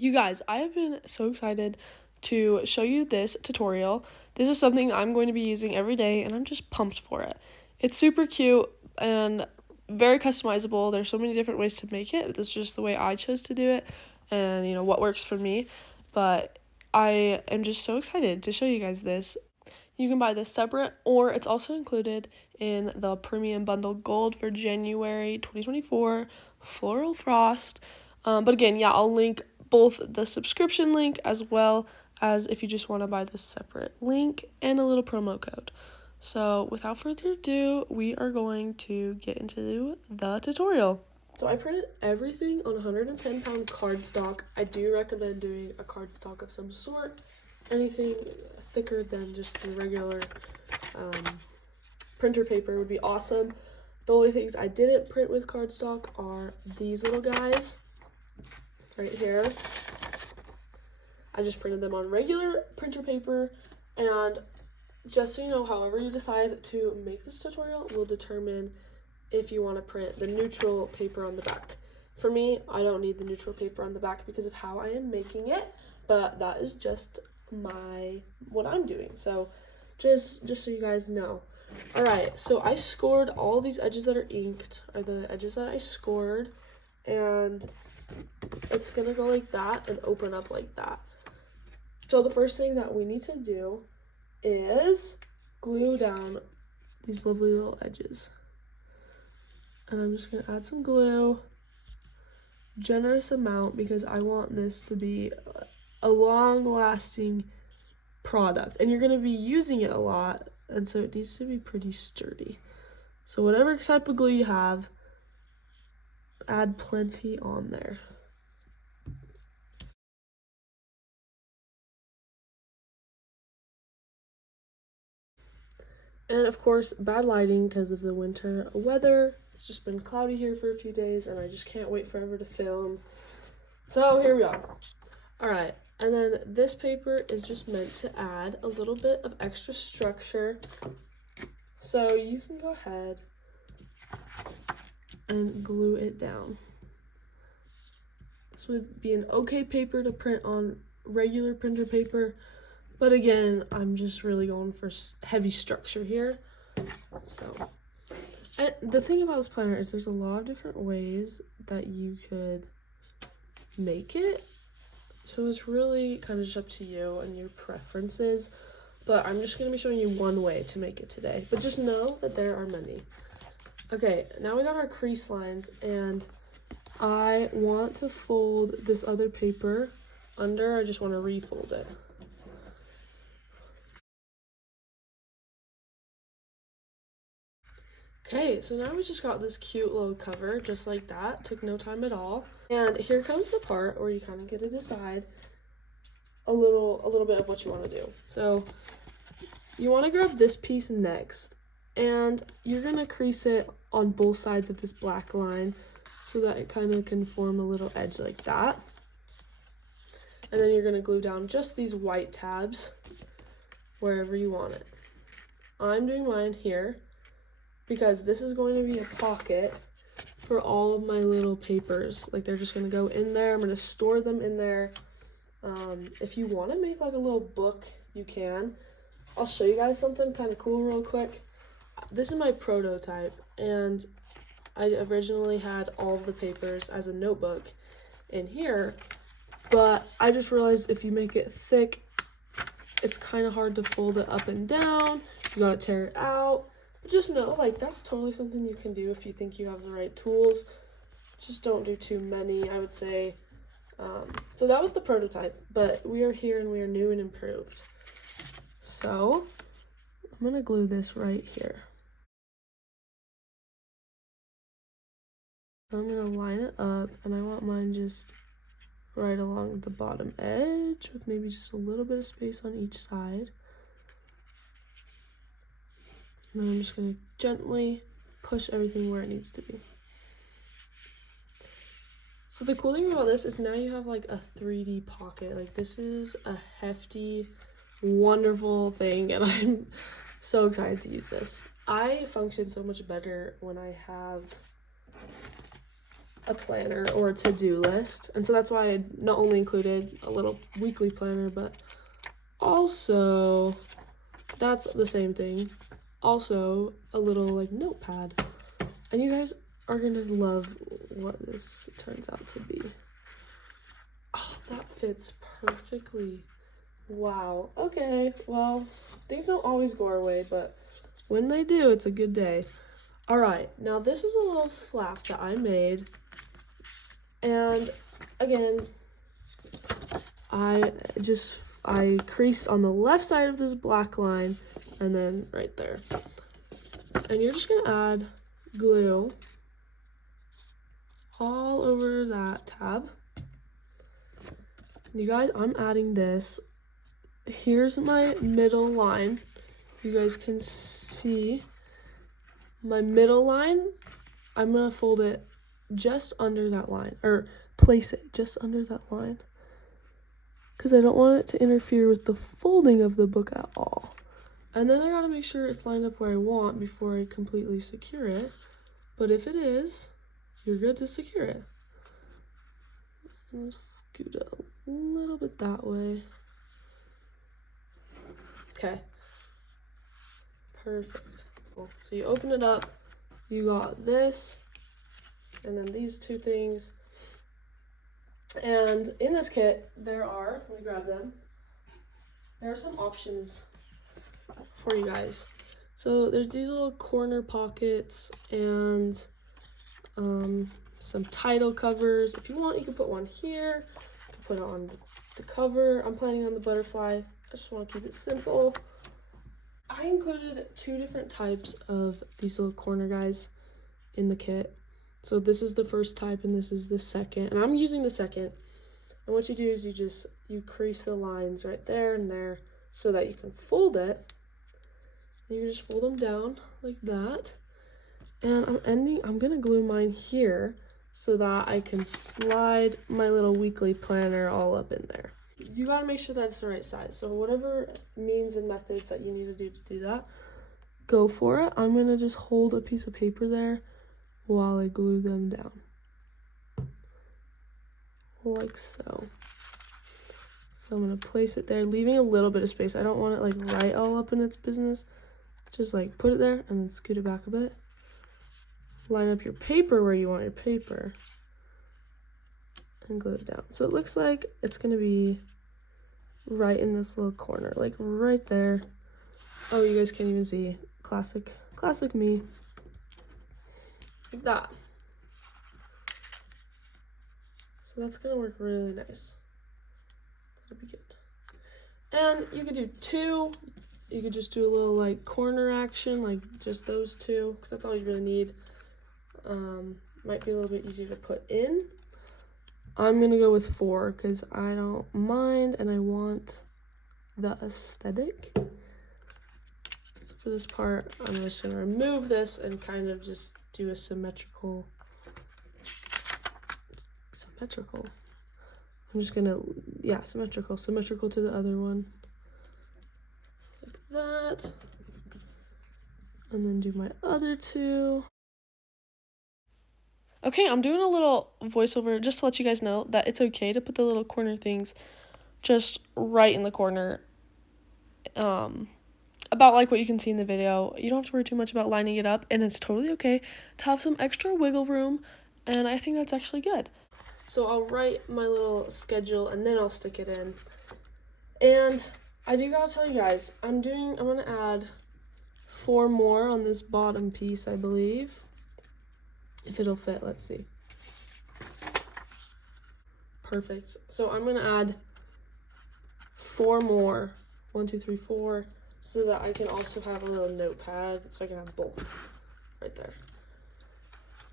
You guys, I have been so excited to show you this tutorial. This is something I'm going to be using every day, and I'm just pumped for it. It's super cute and very customizable. There's so many different ways to make it. This is just the way I chose to do it and, what works for me. But I am just so excited to show you guys this. You can buy this separate, or it's also included in the Premium Bundle Gold for January 2024 Floral Frost. But again, yeah, I'll link both the subscription link as well as if you just want to buy this separate link and a little promo code. So without further ado, we are going to get into the tutorial. So I printed everything on 110-pound cardstock. I do recommend doing a cardstock of some sort. Anything thicker than just the regular printer paper would be awesome. The only things I didn't print with cardstock are these little guys right here. I just printed them on regular printer paper, and just so you know, however you decide to make this tutorial will determine if you want to print the neutral paper on the back. For me, I don't need the neutral paper on the back because of how I am making it, but that is just what I'm doing. So just so you guys know. All right, so I scored all these edges that are inked are the edges that I scored, and it's gonna go like that and open up like that. So the first thing that we need to do is glue down these lovely little edges. And I'm just gonna add some glue, generous amount, because I want this to be a long-lasting product, and you're gonna be using it a lot, and so it needs to be pretty sturdy. So whatever type of glue you have, add plenty on there. And of course, bad lighting because of the winter weather. It's just been cloudy here for a few days, and I just can't wait forever to film. So here we are. All right, and then this paper is just meant to add a little bit of extra structure. So you can go ahead and glue it down. This would be an okay paper to print on regular printer paper, but again, I'm just really going for heavy structure here. So, and the thing about this planner is there's a lot of different ways that you could make it. So it's really kind of just up to you and your preferences, but I'm just going to be showing you one way to make it today. But just know that there are many. Okay, now we got our crease lines, and I want to fold this other paper under. I just want to refold it. Okay, so now we just got this cute little cover, just like that. Took no time at all. And here comes the part where you kind of get to decide a little bit of what you want to do. So you want to grab this piece next, and you're gonna crease it on both sides of this black line so that it kind of can form a little edge like that. And then you're gonna glue down just these white tabs wherever you want it. I'm doing mine here because this is going to be a pocket for all of my little papers. Like, they're just gonna go in there. I'm gonna store them in there. If you want to make like a little book, you can. I'll show you guys something kind of cool real quick. This is my prototype, and I originally had all of the papers as a notebook in here, but I just realized if you make it thick, it's kind of hard to fold it up and down. You gotta tear it out. But just know, like, that's totally something you can do if you think you have the right tools. Just don't do too many, I would say. So that was the prototype, but we are here and we are new and improved. So I'm gonna glue this right here. I'm gonna line it up, and I want mine just right along the bottom edge with maybe just a little bit of space on each side. And then I'm just gonna gently push everything where it needs to be. So the cool thing about this is now you have like a 3D pocket. Like, this is a hefty, wonderful thing, and I'm so excited to use this. I function so much better when I have a planner or a to-do list, and so that's why I not only included a little weekly planner, but also, that's the same thing, also a little like notepad. And you guys are gonna love what this turns out to be. Oh, that fits perfectly. Wow. Okay, well, things don't always go our way, but when they do, it's a good day. All right, now this is a little flap that I made. And again, I creased on the left side of this black line and then right there. And you're just gonna add glue all over that tab. You guys, I'm adding this. Here's my middle line. You guys can see my middle line. I'm gonna fold it just under that line, or place it just under that line, because I don't want it to interfere with the folding of the book at all. And then I gotta make sure it's lined up where I want before I completely secure it. But if it is, you're good to secure it. And scoot it a little bit that way. Okay. Perfect. Cool. So you open it up, you got this, and then these two things. And in this kit, there are, let me grab them, there are some options for you guys. So there's these little corner pockets and some title covers. If you want, you can put one here, you can put it on the cover. I'm planning on the butterfly. I just want to keep it simple. I included 2 different types of these little corner guys in the kit. So this is the first type and this is the second, and I'm using the second. And what you do is you crease the lines right there and there so that you can fold it. And you just fold them down like that. And I'm gonna glue mine here so that I can slide my little weekly planner all up in there. You gotta make sure that it's the right size. So whatever means and methods that you need to do that, go for it. I'm gonna just hold a piece of paper there while I glue them down. Like so. So I'm gonna place it there, leaving a little bit of space. I don't want it like right all up in its business. Just like put it there and then scoot it back a bit. Line up your paper where you want your paper and glue it down. So it looks like it's gonna be right in this little corner, like right there. Oh, you guys can't even see. Classic me. Like that. So that's gonna work really nice. That'll be good. And you could do 2. You could just do a little like corner action, like just those 2, because that's all you really need. Might be a little bit easier to put in. I'm gonna go with 4 because I don't mind and I want the aesthetic. So for this part, I'm just gonna remove this and kind of just do a symmetrical. I'm just gonna, yeah, symmetrical to the other one. Like that. And then do my other 2. Okay, I'm doing a little voiceover just to let you guys know that it's okay to put the little corner things just right in the corner. About like what you can see in the video. You don't have to worry too much about lining it up, and it's totally okay to have some extra wiggle room, and I think that's actually good. So I'll write my little schedule and then I'll stick it in. And I do gotta tell you guys, I'm gonna add 4 more on this bottom piece, I believe. If it'll fit, let's see. Perfect. So I'm gonna add 4 more. 1, 2, 3, 4, so that I can also have a little notepad, so I can have both right there.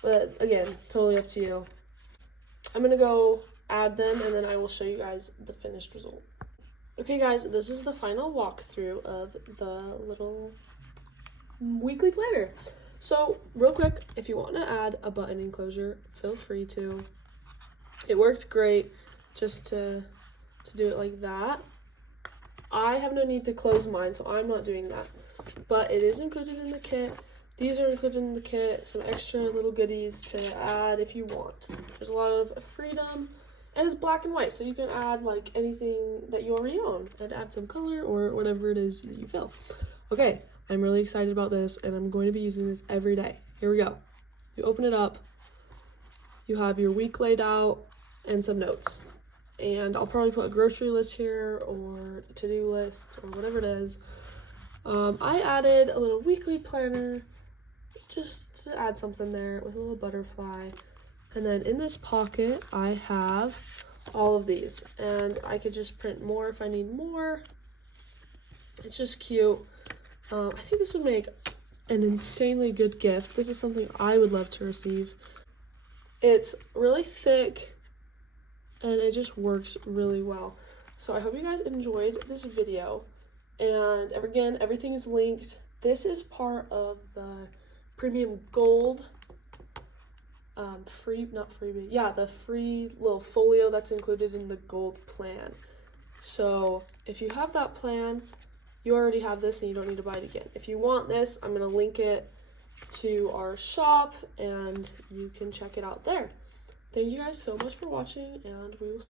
But again, totally up to you. I'm gonna go add them and then I will show you guys the finished result. Okay guys, this is the final walkthrough of the little weekly planner. So real quick, if you want to add a button enclosure, feel free to. It worked great just to do it like that. I have no need to close mine, so I'm not doing that. But it is included in the kit. These are included in the kit, some extra little goodies to add if you want. There's a lot of freedom, and it's black and white, so you can add like anything that you already own and add some color or whatever it is that you feel. Okay, I'm really excited about this, and I'm going to be using this every day. Here we go. You open it up, you have your week laid out and some notes. And I'll probably put a grocery list here or to-do lists or whatever it is. I added a little weekly planner just to add something there with a little butterfly. And then in this pocket, I have all of these. And I could just print more if I need more. It's just cute. I think this would make an insanely good gift. This is something I would love to receive. It's really thick and it just works really well. So I hope you guys enjoyed this video. And again, everything is linked. This is part of the premium gold the free little folio that's included in the gold plan. So if you have that plan, you already have this and you don't need to buy it again. If you want this, I'm going to link it to our shop and you can check it out there. Thank you guys so much for watching, and we will see you.